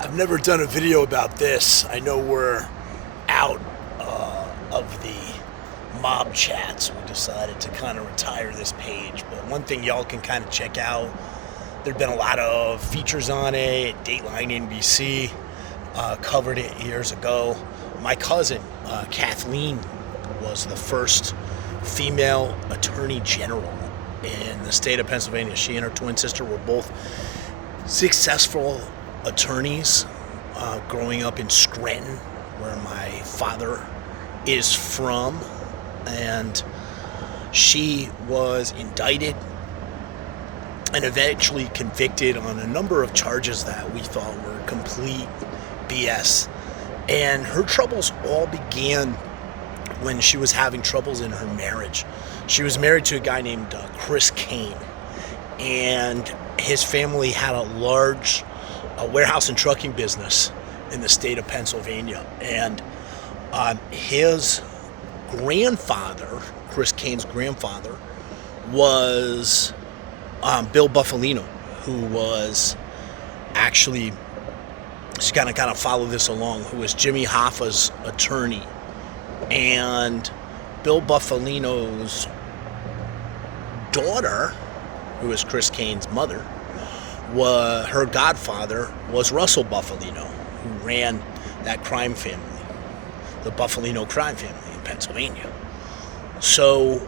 I've never done a video about this. I know we're out of the mob chats. We decided to kind of retire this page. But one thing y'all can kind of check out, there've been a lot of features on it. Dateline NBC covered it years ago. My cousin, Kathleen, was the first female attorney general in the state of Pennsylvania. She and her twin sister were both successful attorneys growing up in Scranton, where my father is from, and she was indicted and eventually convicted on a number of charges that we thought were complete BS. And her troubles all began when she was having troubles in her marriage. She was married to a guy named Chris Kane, and his family had a large warehouse and trucking business in the state of Pennsylvania. And his grandfather, Chris Kane's grandfather, was Bill Bufalino, who was actually, just kind of follow this along, who was Jimmy Hoffa's attorney. And Bill Bufalino's daughter, who is Chris Kane's mother, her godfather was Russell Bufalino, who ran that crime family, the Bufalino crime family in Pennsylvania. So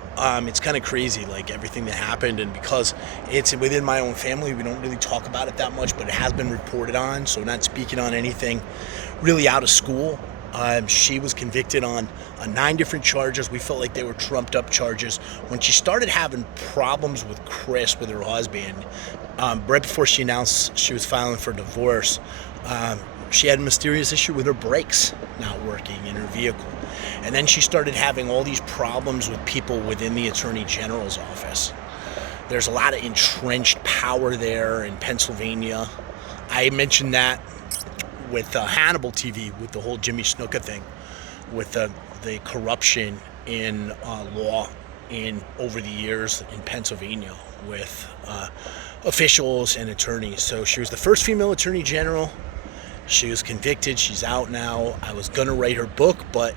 it's kind of crazy, like everything that happened, and because it's within my own family, we don't really talk about it that much, but it has been reported on, so not speaking on anything really out of school. She was convicted on 9 different charges. We felt like they were trumped up charges. When she started having problems with Chris, with her husband, right before she announced she was filing for divorce, she had a mysterious issue with her brakes not working in her vehicle. And then she started having all these problems with people within the Attorney General's office. There's a lot of entrenched power there in Pennsylvania. I mentioned that with Hannibal TV, with the whole Jimmy Snuka thing, with the corruption in law over the years in Pennsylvania with officials and attorneys. So she was the first female attorney general. She was convicted. She's out now. I was going to write her book, but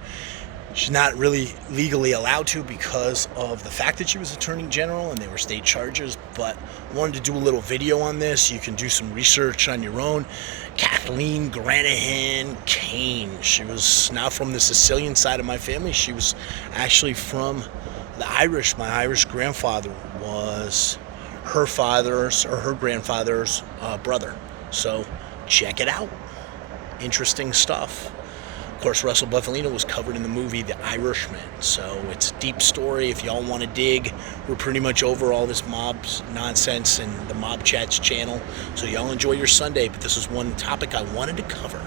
she's not really legally allowed to because of the fact that she was attorney general and they were state charges. But I wanted to do a little video on this. You can do some research on your own. Kathleen, Granahan, Kane. She was not from the Sicilian side of my family. She was actually from the Irish. My Irish grandfather was her father's or her grandfather's brother. So check it out. Interesting stuff. Of course, Russell Bufalino was covered in the movie The Irishman, so it's a deep story. If y'all want to dig, we're pretty much over all this mob's nonsense and the Mob Chats channel, so y'all enjoy your Sunday, but this is one topic I wanted to cover.